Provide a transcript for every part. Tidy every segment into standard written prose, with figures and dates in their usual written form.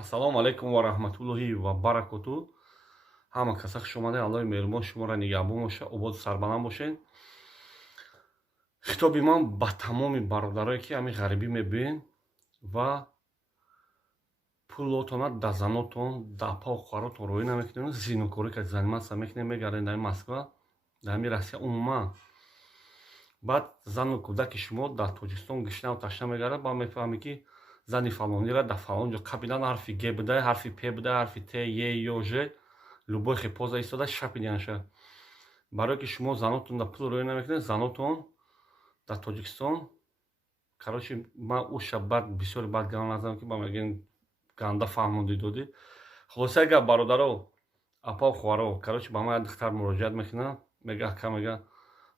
Ассалому алайкум ва раҳматуллоҳи ва баракоту. Ҳама каса хуш омадед. Аллоҳи меҳрубон шуморо нигаҳбон боша, ободу сарбаланд бошед. хитоби ман ба тамоми бародарое ки ҳамин ғарибӣ мебинед ва пулотона да занотон да пау қаротон роҳӣ намекунед, зинокорӣ ки заниматся мекунед, мегаред дар Москва, дар ҳамин Россия умуман. баъд зану кӯдаки шумо дар Тоҷикистон гишна ташна мегарад, ба мефаҳмед ки зани фалонира дар фалон ҷо кабидан ҳарфи г буда, ҳарфи п буда, ҳарфи т, е ё ж любой хипоза истода шапидианша. барое ки шумо занотон да пул роҳӣ намекунед, занотон дар Тоҷикистон, короче ман уша бад бисёри бад ган назарам ки ба мегӯянд ганда фаҳмонда додӣ. хулоса агар бародаро апа хуҳаро короче ба ман як духтар муроҷиат мекунад, мега ака, мега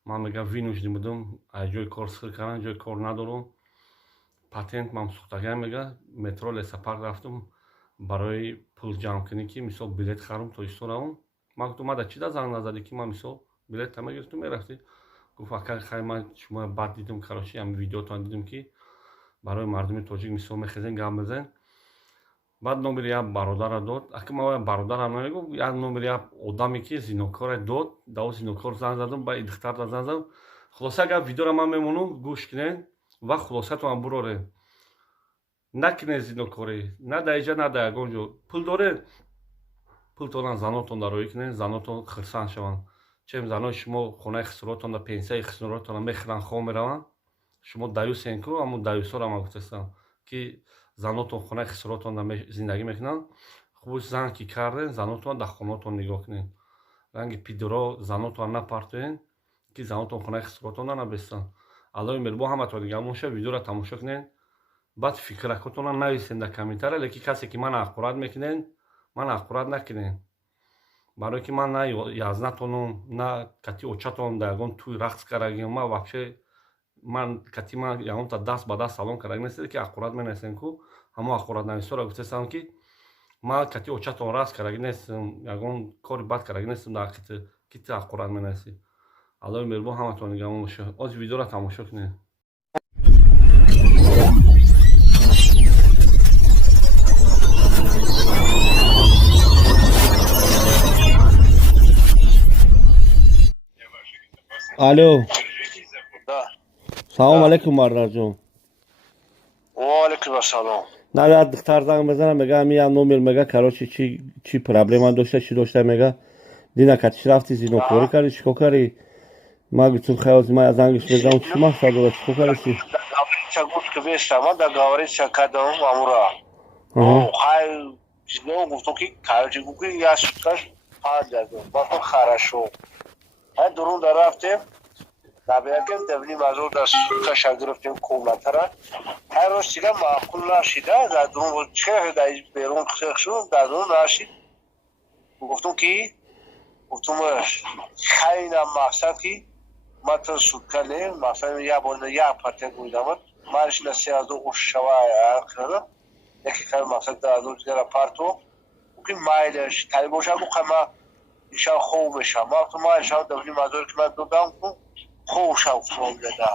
ман мега ви нужди будум, аз ҷои кор сир кардам, ҷои кор надорум, патент ман сӯхтаган, мега метро лесопарк рафтум барои пул ҷамъкунӣ ки мисол билет харум Тоҷикистон равум. ман гуфтам мада чида занг назадӣ ки ман мисол билета мегирифтум мерафтӣ? гуфт ака хайр ман шумо бад дидум, короче ҳам видеотон дидум ки барои мардуми тоҷик мисол мехезен гап мезанед. баъд номери як бародарро дод. ака ман бародарам намегӯ, як номери як одаме ки зинокоре дод, да он зинокор занг задам, ба духтарда занг задам. хулоса агар видеоро ман мемонам гӯш кунед ва хулосатон буроред. накунед зинокорӣ, на дар иҷа, на дар ягон ҷо. пул доред, пултонам занотонда роҳӣ кунед, занотон хирсанд шаванд. чем занои шумо хонаи хисроатонда, пенсияи хисроатонда мехӯранд, хоб мераванд. шумо даюсен ку, ҳамун даюсоро ман гуфтастам ки занотон хонаи хисроатонда зиндагӣ мекунанд. хуб зан ки карден, занотон дар хонаотон нигоҳ кунед. ранги пидро занотон напартоен ки занотон хонаи хисроатонда набестанд. аллоҳи меҳрубон ҳаматон нигаҳбон боша, видеоро тамошо кунед. баъд фикракотонро нависен дар комментария, лекин касе ки ман ҳақорат мекунед, ман ҳақорат накунед. барое ки ман на язнатонам, на кати очатон дар ягон тӯй рақс карагем, ман вообще ман кати ман ягонта даст ба даст салом караги нест ки ҳақорат менависем ку. ҳамон ҳақоратнависоро гуфтастам ки ман кати очатон рақс караги нестам, ягон кори бад караги нестам, дар ки ту ҳақорат менависӣ. аллоҳи меҳрубон ҳаматон нигаҳбон боша. оз видеоро тамошо кунед. алло, салом алейкум бародарҷон. وعلیکم السلام. на як духтар занг мезанам, мега ҳамин як номер, мега короче чи проблема дошта, чи дошта, мега дина катиш рафти зинокорӣ кардӣ, чӣ кор кардӣ? ман гуфтам хайр ман аз зангиш мезанам, чӣ мақсад дорад, чӣ кор кардӣ? Говорится, гуфт вестам, да говорится, когда он амура. Хай, ну, гуфту ки, короче, гуфт я шукаш пададу. Потом хорошо. Хай дурун дарафтем. Набиякем давни мазур да сука шагирифтем комнатара. Хай роз чига маъқул нашида, да дурун чига да берун хех шуд, да дурун нашид. гуфтум ки, гуфтум хайна мақсад ки мата сутка не, мақсад я бона я партия гуйдамат. Марш на сиазду ушава акра. Яки кай мақсад да дурун дара парту. ки майлаш тай боша ку қама иша хоб меша. Мақсад ма иша давни мазур ки ман додам ку خوب شو فهمیده.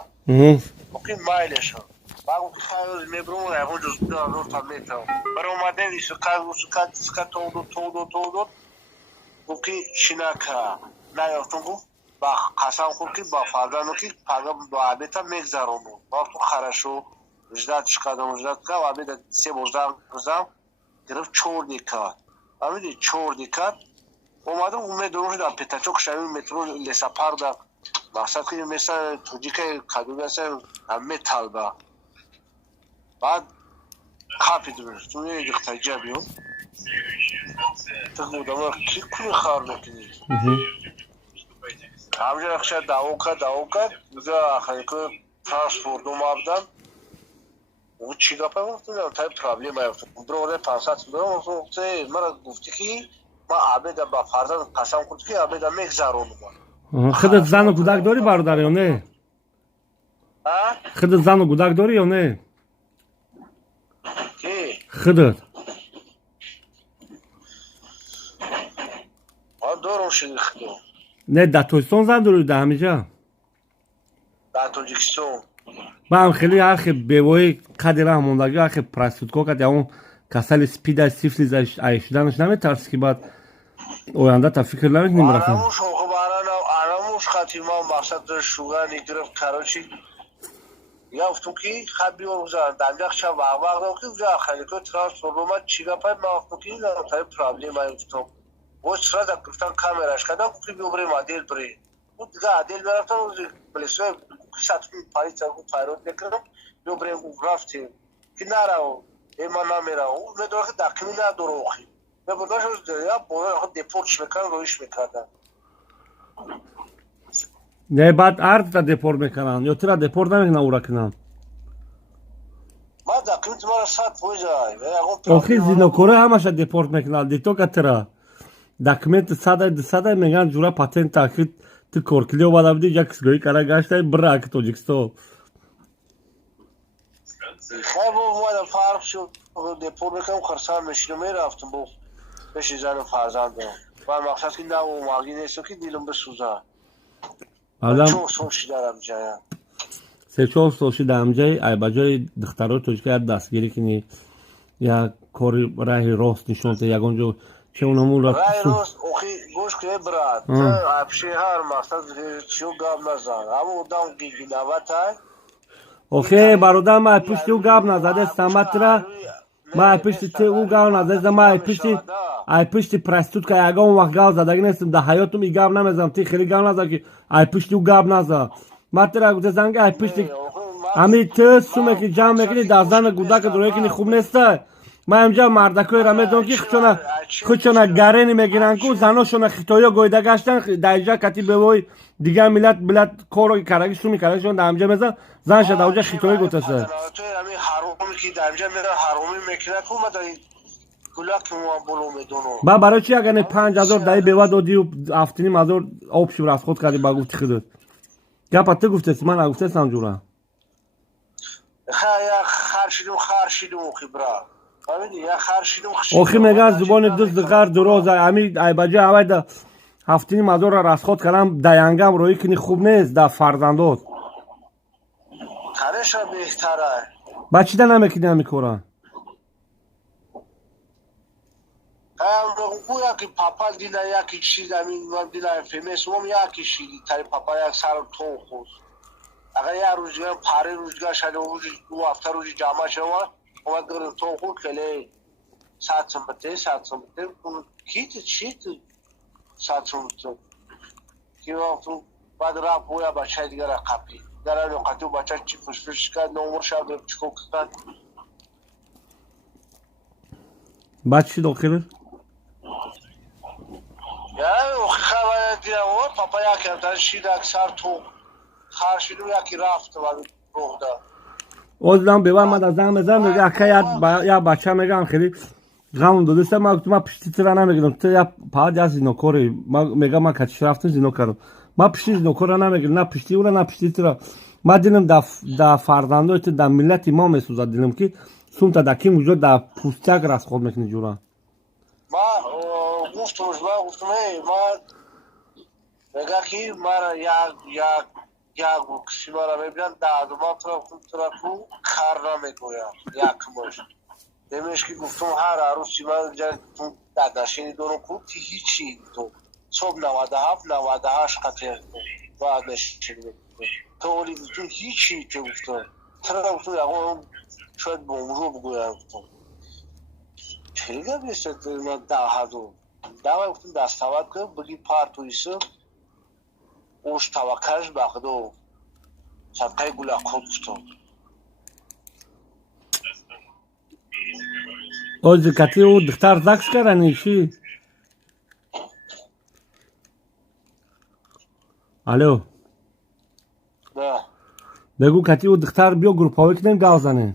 اوکی مایلش. باید که خیلی میبرم و اون جز دارم تا میتونم. برای اومدن سکات تودو. اوکی شنکه نیافتم کو. با قسم خود کی با فردانو کی پاگم با عبیتا میگذارم. وقت خراشو وجدت شکادم وجدت که و عبیت سه بزرگ گرفت چوردی کرد. آمیدی چوردی کرد. اومدم میدونم که پیتاچوک شامی مترو لسپار دا مقصد که مثل توجیکه کدوم هست همه طلبه بعد کافی دونست تو یه دکتر جابیون تو بودم کی کوی خار نکنید همجا اخشار داو کرد بوده آخری که ترانسپورت اوم آبدن او چی گفته گفتم تای پرابلم هست برای پاسات برای اون مرا گفتی که ما عبید با فرزند قسم کرد که عبید میگذارم خودت زن و کودک داری برادر یا نه؟ خودت زن و کودک داری یا نه؟ کی؟ خودت من دارم شیخته نه در توجیکستان زن داری در همینجا؟ در توجیکستان با هم خیلی آخه بیوی قدر هموندگی آخه پرستودکو کرد یا اون касали спида сифлис шуданаш наметарсӣ ки баъд оянда фикр намекунӣ рафтан? арамуш хатима мақсад шугани гирифт карочи я гуфтум ки хабиёр гузаран дамҷақча вағвағдо ки уҷа халико трансформат чигапай ма гуфтум ки таи проблема гуфтум боз сразу гуфтан камераш кардам ки биёбрем адел бирем дига адел мерафтам полисо сатун полиция пайрод мекардам биёбрем рафтем ки нараво ема намераво медора ки дақими надора охи мебурдаш я боя депортш мекардам роиш мекардам не баъд арда депорт мекунанд ё тира депорт намекунанд ура кунанд ма дақимит мара 100% охи зинокора ҳамаша депорт мекунанд дитока тира документ 100 меган ҷура патент таъқид ту коркилио бада буди як кисгои кара гаштай бира ки тоҷикистон хай бо мада фарқ шуд депорт мекунам хурсанд мешидам мерафтам бо пеши зану фарзандам ва мақсад ки на омагӣ несту ки дилам бисӯзад адам 4 сол шидарам ҷая 3-4 сол шидаам ҷай ай ба ҷои духтарои тоҷика як дастгирӣ кунӣ як кори раҳи рост нишонта ягон ҷо че унамура раҳи рост охи гӯш кунед брат апши ҳар мақсад чиё гап назан ҳама одам гигинаватай охе бародар ма пишти ӯ гап назадестам ма тира ма пишти ӯ гап назадестам ма ай пишти проститутка ягон вақт гап задаги нестам да ҳаётум и гап намезанам ти хеле гап назад ки ай пишти ӯ гап наза ма тира гузастам ки ай пишти ами ту суме ки ҷамъ мекунӣ дар зани гудака дурое кунӣ хуб нестай ма имҷа мардакоеро медонам ки худшона гарени мегиранд ку заношона хитоиё гойда гаштан дар инҷа кати бевои дигар миллат коро караги суми карагишон дар инҷа мезан занша дар онҷа хитоӣ гӯтаста ба барои чи агар 5000 даи бева додию 7500 обши расход кардӣ ба гуфти худат гапа ту гуфтаси ман нагуфтастам ҷура охи меган зубони дуст ғар дуроз ами айбаҷо авайда 7500 расход кардам даянгам роӣ кунӣ хуб нест дар фарзандот ба чида намекунӣ ами кора яки папа дила яки чиз амин дила фемесум яки шиди тари папа як сар тохуз агар я рӯзга пари рӯзга шади рӯзи ду ҳафта рӯзи ҷамъа шава омад гирем тоху келе 100 сомите кит чит 100 сомите ки вақту баъд рафт боя бачаи дигара қапи дарани қату бача чи фушфуш кард номер шаб чико кард баъд чи дохил папа яке шидак сар то харшиду яки рафт роҳда озидам бева ма дар зан мезанам мега ака як бача мегам хеле ғамм додиста ма гуфтам ма пишти тира намегирам ту як паҳад як зинокоре мега ма качиш рафтам зино кардам ма пишти зинокора намегирам на пишти ура на пишти тира ма дилам дар фарзандои ту дар миллати мо месӯзад дилам ки сумта дар ки муҷо дар пустяк расход мекунӣ ҷура ма гуфтам ма мега ки мара як киши мара мебинад даъдумам тураку хар намегӯям як мош демеш ки гуфтам ҳар арӯзи ман дадашини дорум ку ти ҳичи соб 97-98 қатер баъд нешини то оли гуфтам ҳичи те гуфтам тра гуфтам ягон шояд бомжо бигӯям гуфтам чили гап нестад ман даҳаду давай гуфтам дастават кунам биги партуиса ош таваккалш ба худо садқаи гулақот гуфтам ози кати ӯ духтар закс кардани чӣ алло бегӯ кати ӯ духтар биё группавӣ кунем гав занем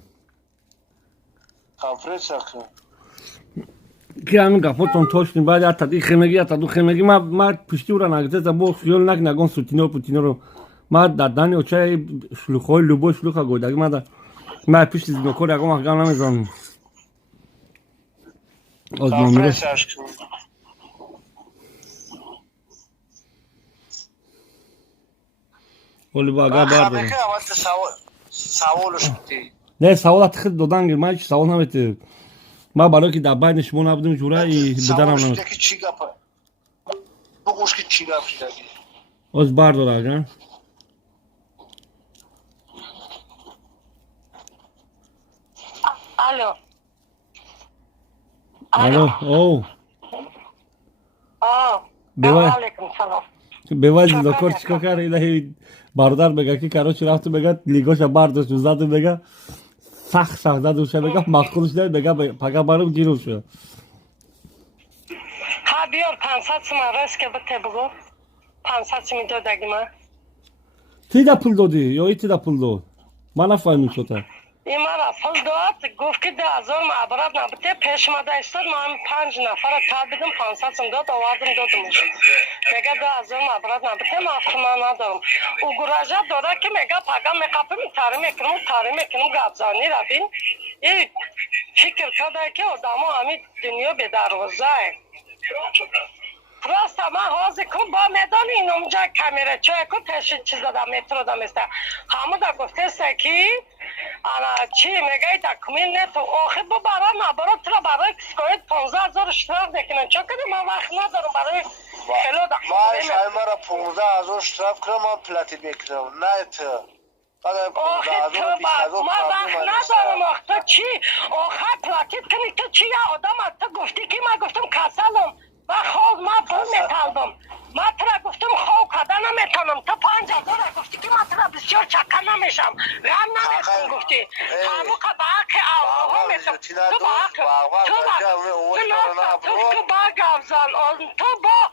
ки ҳамин гапотон тоштим баъд як тади хемагӣ як таду хемагӣ ма пишти ӯра нагузастам бо хиёл накун ягон сутино путиноро ма дар дани очаи шлухҳои любои шлуха гойдагӣ ма пишти зинокор ягон вақт гап намезанам озмонмиро оли ба гап бардорам не саволати худ додан гир ман ҳеч савол наметӣ من برای که در بین شما نبودم جوره بدنم سوارش نمید که چی گپه بگوش که چی گپ شده از بردار اگر الو الو او علیکم سلام بوجه دکار چیکار کرد ایده برادر بگه که کراچی رفت بگه لیگاش برداشت و زد و بگه سخت زد و شه بگه مخورش ده بگه پگه برام گیرو شد ها بیار 500 سوم راست که بته بگو 500 سوم دادگی من تی دا پول دادی یا ای تی دا پول داد من نفهمیم شده این مرا پول داد گفت که 10,000 معبرت نبوده پیش مده استاد من 5 نفر تا بدم 500 سوم داد آوردم دادمش میگه 10,000 معبرت نبوده من احتمال ندارم او گراجه داره که میگه پگه میقفم تاری میکنم گبزانی را بین این فکر کرده که آدم ها همین دنیا به دروازه راست ما حاضر کن با میدان این اونجا کمیره چه کن تشی چیز دادم مترو دام است همه دا گفته سکی انا چی میگه تا کمیل نه تو آخه با برای نبرا تو برای سکویت 15,000 اشتراک نکنن چون که من وقت ندارم برای خلو دا ما شای مرا 15,000 اشتراک کنم من پلاتی بکنم نه تو آخه تو ما وقت ندارم آخه چی آخه پلاتیت کنی تو چی یا آدم تو گفتی که من گفتم کسلم و خواب ما پول میتالدم ما ترا گفتم خواب کده نمیتونم تو 5,000 گفتی که ما ترا بسیار چکه نمیشم غم نمیتونم گفتی همو که با حق آقا میتونم تو با حق تو با گفزان تو با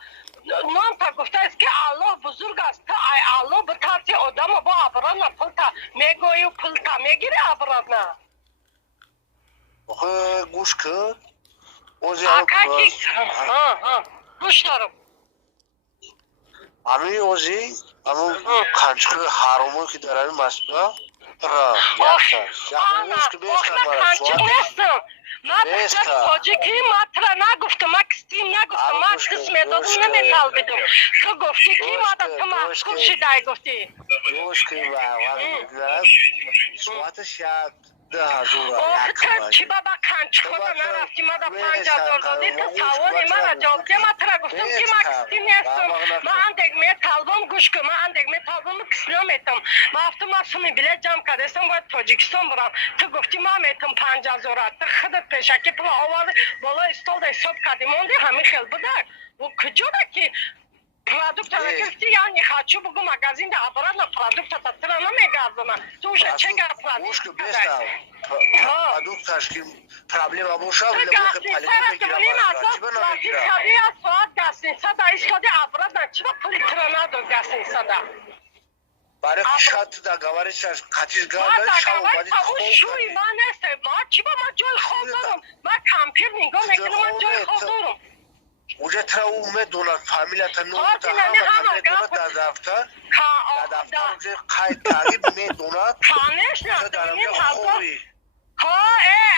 نام تا گفته است که الله بزرگ است تو ای الله بتاتی آدم با عبران پول تا میگوی و پول تا میگیری عبران نه آخه گوش کن آکاکی گوش دارم امی اوزی امو کنچک حرامو که داره مسئله را کنچک نیستم ما بسیار تاجیکی ما ترا نگفتم ما کستیم نگفتم ما کس میدادم نمیتال بدم تو گفتی که ما دا تو محکوم شده گفتی گوش کن واقعا سواتش یاد 10,000 آخه تو چی بابا کنچ خدا نرفتی ما دا 5,000 دادی تو سوالی ما را جواب ده ما ترا گفتم که ما کسی نیستم ما اندک میتالبم گوش کن ما اندک میتالبم کسی نمیتم ما هفته ما سومی بلیت جمع کردستم باید تاجیکستان برم تو گفتی ما میتم 5,000 تو خودت پیشکی پلا آورد بالا استال دا حساب کردی مونده همین خیل بودر و کجا دا که پرادکت را گفتی یعنی خاچو بگو مگازین ده عبارت نا پرادکت تا ترا نمیگردم توش چه گر گوش کن پرادکت بیستا پرادکتش که پرابلم ابوشا ولی موقع پالیتی بگیرم پلاستیک از ساعت گستین صدا ایستاده عبارت نا چرا پولی ترا ندار گستین صدا برای شات دا گوارش قطیش گار داری شما اومدید خوب شوی ما نیسته ما چی با ما جای خواب دارم ما کمپیر نگاه میکنم ما جای خواب دارم اونجا ترا اومه دولار فامیلا تا نو تا همه دولار در دفتر اونجا قاید تاریب می دولار کانش نداریم خوبی ها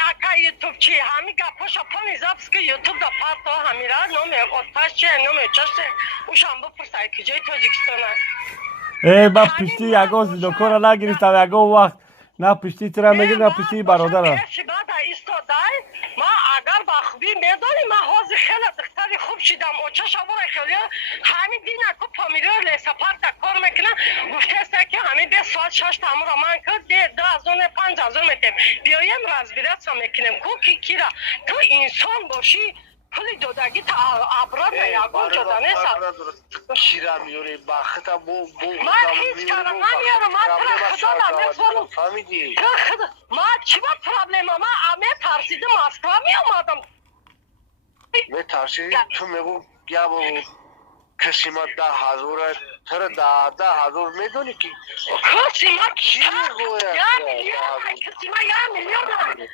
اکا یوتیوب چی همی گپاش اپانی زبس که یوتیوب دا پارتا همی را نومه قطعش چه نومه چشته اوشم بپرسای که جای تاجیکستانه با پشتی یگو زیدوکو را نگیریستم یگو وقت نه پشتی ترا میگیر نه پشتی برادر را ما اگر با خوبی میدانی ما حاضر خیلی دختری خوب شدم و چه شما را خیلی همین دین اکو پامیرو لیسا پارک کار میکنم گفته است که همین 20 ساعت 6 تامور من کرد 10,000 5,000 میتیم بیایم رزبیرت سا میکنیم کی را تو انسان باشی پولی دادگی تا عبرات یگو جدا نیست شیرا میوری باختا بو من هیچ کارم نمیارم ما ترا خدا نمیفرم فهمیدی ما چی با پرابلم ما همه ترسیده مسکو می اومدم می ترسیدی تو میگو یا با کسی ما 10,000 تر 10,000 میدونی که کسی ما چی گویا کسی ما یا میلیون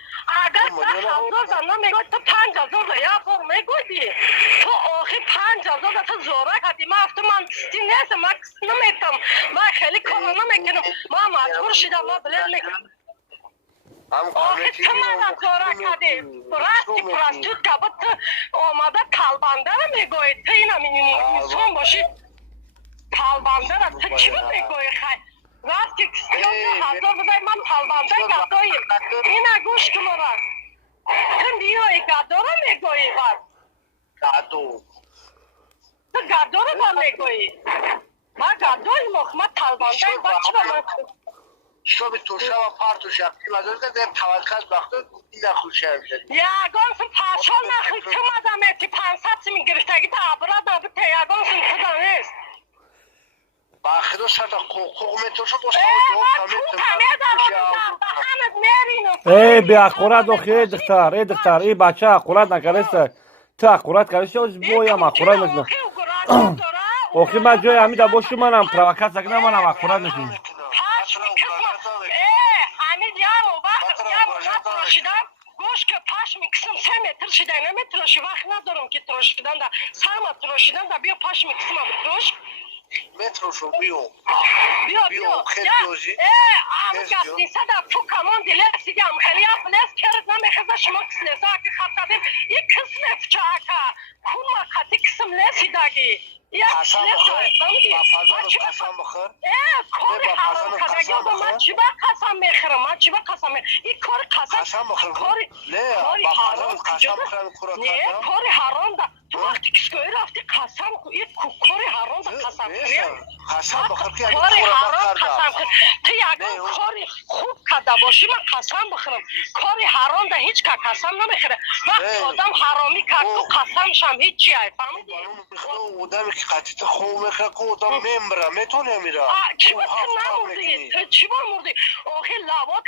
اگر 10,000 دانا میگو تو 5,000 یا پر میگویی تو آخی 5,000 تو زوره کردی ما هفته من کسی نیست ما کسی نمیتم ما خیلی کار نمیکنم ما مجبور شدم ما بلد میکنم آخه تو من زوره کردی راستی پراستود که بود آمده کلبنده رو میگویی تو این همین انسان باشی کلبنده رو تو چی بود میگویی خیلی راستی 30,000 بوده من کلبنده گرداییم این گوش که مرا تو میای گدا رو میگویی بار گادو تو گدا رو با میگویی ما گدای ما تلبانده بچه با من شو به توشه و پارتوش یکی مدار که در توکل وقتا این نخوشه همشه یگان سن پاشال نخوی تو مدام ایتی 500 میگرفتگی تا عبرا دابه تا یگان سن خدانست باخدو ساتا قومتوشو باشه ما تو تمه دارم به همت میرینو ای بی اخورت اخی دختر ای دختر ای بچه اخورت نکرسته تو اخورت کرسته از بویم اخورت نکنه اخی من جای همیده باشو منم پروکت سکنه منم اخورت نکنه حمید یامو وقت یامو نتراشیدم گوش که پاش میکسم 3 متر شده نمیتراشی وقت ندارم که تراشیدن دا سرما تراشیدن دا بیا پاش میکسم بتروش متروشو بیا خیلی دوزی ام گستی صدا تو کمان دلسی دیم خیلی افلس کرد نمیخزه شما کسلسا که خطابیم یک کسلس چاکا کون ما خطی کسم لسی داگی قسم بخور با فضانو قسم بخور کاری حرام کدگی من چی با قسم میخورم من چی با قسم میخورم این کار قسم بخور نه با فضانو قسم بخورم کورا نه کاری حرام دا تو وقتی کسکوی رفتی قسم این کاری حرام دا قسم خوریم قسم بخور که کاری حرام قسم خوریم تو یکان کاری خوب کده باشی من قسم بخورم کاری حرام دا هیچ که قسم نمیخوره وقتی آدم حرامی کرد تو قسمش هم هیچی های فهمیدی؟ آدمی که قطیت خوب میخواه که آدم میمره میتونه میره چی با تو نموردی؟ تو چی با مردی؟ آخی لوا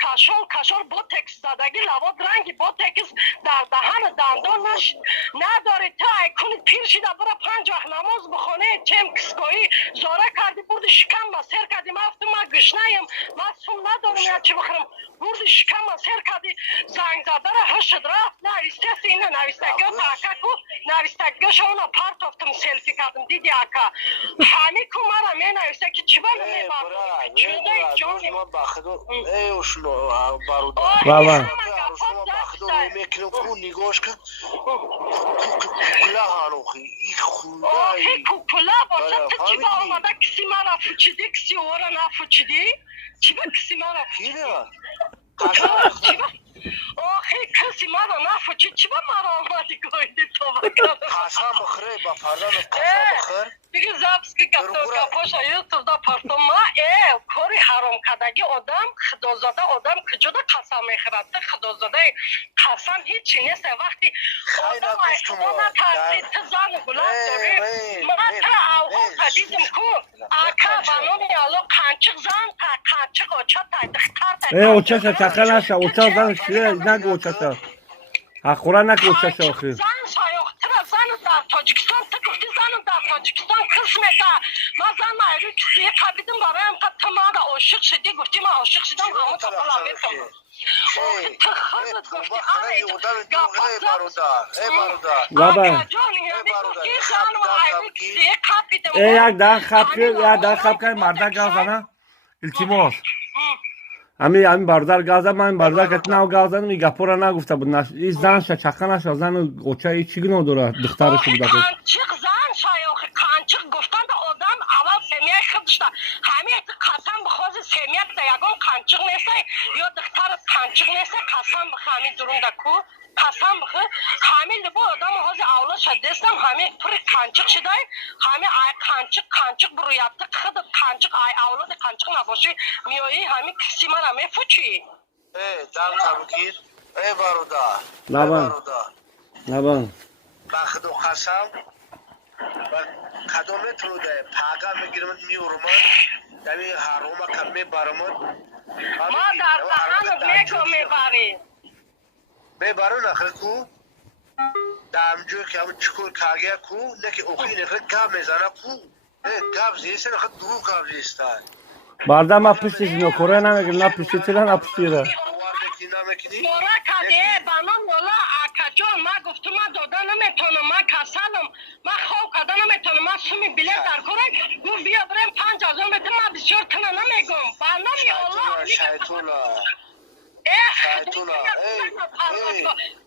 کشال بوتکس دادگی لوا رنگی بوتکس در دهن دندان نداری تا کنی پیر شده برا 5 وقت نماز بخونه چم کسکایی زاره کردی بردی شکم ما سر کردی ما افتم ما گشنایم ما سوم ندارم یا چی بخورم بردی شکم ما سر کردی زنگ زده را هشت رفت نویسته سینه نویستگی ها تاکا کو نویستگی ها شونا پارت افتم سلفی کردم دیدی اکا همی کو مرا می نویسته که چی بانو می بارم چی دایی جونی ما بخدو ایوشنو بارودار بابا بخدو میکنم کو نگوش که کوکلا هانوخی ای خدایی آخی کوکلا باشه تو چی با آمده کسی مرا فوچیدی کسی اورا نفوچیدی چی با کسی مرا کیره آخی کسی مرا نفوچید چی با مرا آمدی گویدی تو بکنم قسم بخوره با فردان قسم بخور دیگه زبسکی کتو کپاشا یوتیوب دا پرتم ما کاری حرام کدگی آدم خدازاده آدم کجا قسم میخورد خدازاده قسم هیچی نیست وقتی آدم خدا نترسی تو زن گلاب داری ما تا اوقات دیدیم کو اکا بانونی الو قنچق زن تا قنچق اوچا تا دختر تا اوچا چخه نشه اوچا زن شیره نگو اوچا اخورت نکو اوچا آخی زن شایختر زن در تاجیکستان تو گفتی زنم در تاجیکستان قسمه دا ما زن مایروی کسیه قبیدیم برایم قد تو ما دا عاشق شدی گفتی ما عاشق شدم همون تا قلامیتم تو خودت گفتی آره بابا یک دن خب که مرده گازنه التماس همین برادر گازه من برادر که نو گازه میگه پورا نگفته بود این زن چخه نشه زن اوچه چی گناه داره دخترش بوده کانچق زن شایخ کانچق گفتن به آدم اول سمیه خودش همین قسم بخواز سمیه ده یگان کانچق نیسته یا دختر کانچق نیسته قسم بخواه همین درون دکو قسم بخواه همین لبا آدم حاضر اولاد شدستم همین پر کانچق شده همین آی کانچق برویت خود کانچق آی اولاد کانچق نباشی میایی همین کسی من همه فوچی دم تبگیر بارودار نبان بخدو قسم کدومت رو ده پاگا میگیرم میورمد دمی حروم کم میبرمد ما در دهانت میکو میباری میبرو نخل کو دامجو که همون چکور کاگیا کو نکی اوخی نخل گاب میزنه کو گاب زیسته نخل دو گاب زیسته برده ما پشتش نکره نمیگه نه پشتی تیره نه پشتی را مورا کده بانم والا آکا جان ما گفتم ما داده نمیتونم ما کسالم ما خواب کده نمیتونم ما سومی بیله در کنه گفت بیا بریم 5000 متر ما بسیار تنه نمیگم بانم والا شایطونا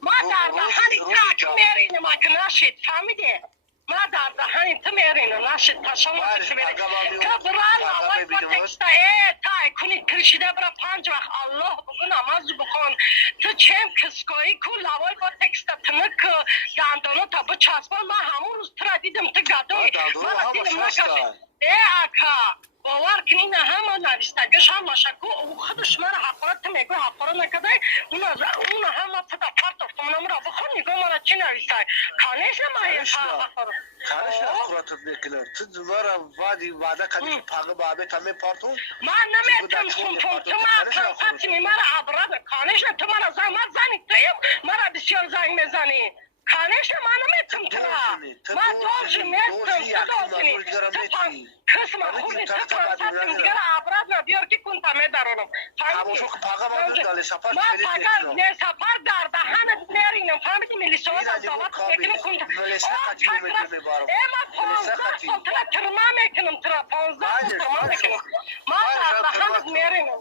ما در دهانی تاک میرینم اکنه نشید فهمیده ما در دهن تو میرین نشد تشما بله، میرین پاگا تو برای آوای با تکستا تای کنی کرشیده برای 5 وقت الله بگو نماز بکن تو چم کسکایی کو لوای با تکستا تنک دندانو تا بچسبان ما همون روز ترا دیدم تو گدای دندانو همه شستن اکا باور کنی نه همه نویستگش هم مشکو او خودش من حقارت میگه حقارت نکده اون همه پدا پارت افتم نمرا بخون نگاه من چی نویسته کانش نماییم حقارت کارش نخورات میکنه تو دوباره وعده کردی که پاگا بابه تمه پارتون من نمیتونم تو من پاپاتی مرا عبرت کانش تو من زنی تویم مرا بسیار زنگ میزنی کانش من نمیتونم تو من دوزی میتونم کسم خودی تو پرساتیم دیگر عبرت نبیار که کن تمه درونم همونشو که پاگا بابه داله سفر من شکلی پاگا میکنم سفر در دهنت نرینم فهمیدی ملیسا و دستاوات بکنم کن ملیسا خطی میکنم میبارم اما 15 سال ترما میکنم ترا 15 سال ترما میکنم ما در دهنت نرینم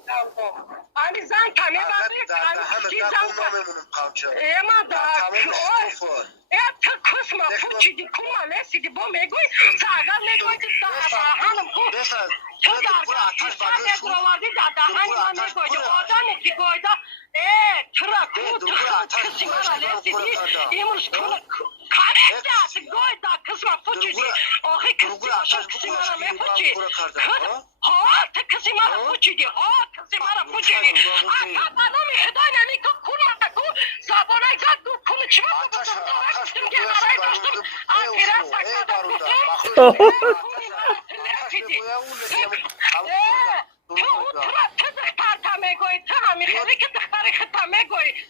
آنی زن تمه بابه کی زن اما در تو کسما پوچی دی کما نسی دی با میگوی ساگر میگوی دی دهنم کو تو در ساگر دروازی دهنی من میگوی آدمی که گویدا ترا کو کسی مرا نسی دی ایموش کاره دست گویدا کسما پوچی دی آخی کسی مرا میپوچی تو کسی مرا پوچی دی کسی مرا پوچی دی آتا بانومی خدای نمیکو کورا کو زبانه زد دو کنه چی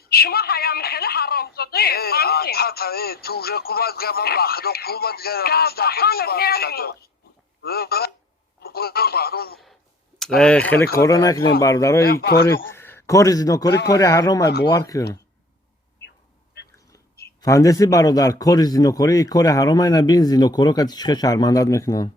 شما حیام خیلی حرام زده تو حکومت گمان بخدا حکومت خیلی کارا نکنیم برادرای کار زیناکاری کار حرام باور کن فندسی برادر کار زیناکاری کار حرام اینا بین زیناکارا که چه شرمندت میکنن